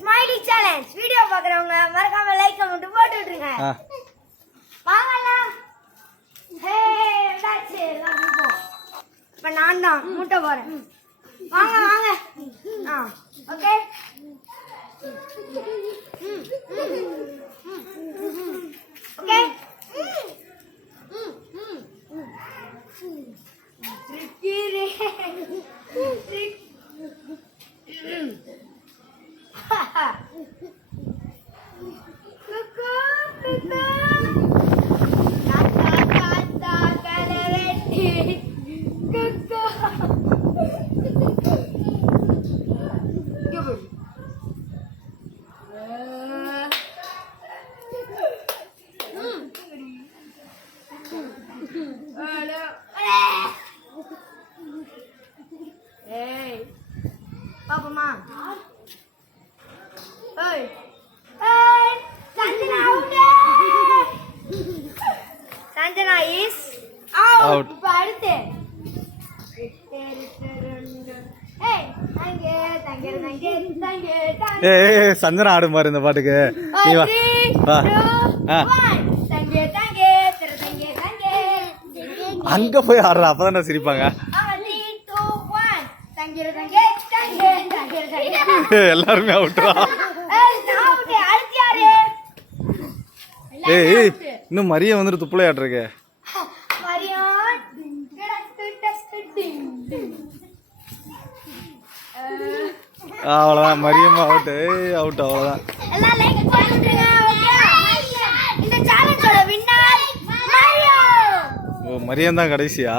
Smiley challenge video பார்க்குறவங்க மறக்காம like comment போட்டு விட்டுருங்க. வாங்கலாம். ஹே என்னாச்சு இப்போ நான் தான் மூட்டை போகிறேன். வாங்க வாங்க. Okay okay. பாப்பமா. ஏய் ஏய் Sanjana out. Sanjana is out. இப்ப அடுத்து ஏய் தங்கே தங்கே தங்கே தங்கே. ஏய் சஞ்சனா ஆடும் பாரு இந்த பாட்டுக்கு. நீ வா தங்கே தங்கே தங்கே தங்கே. அங்க போய் ஆடுற அப்பதான் சிரிப்பாங்க. எல்லாருமே அவுட்ரா. ஏய் இன்னும் மரியா வந்துட்டு துப்புளையாட்டு இருக்கு. அவ்வளவுதான் மரியம்மா அவுட். அவுட் அவ்வளவுதான். ஓ மரியம் தான் கடைசியா?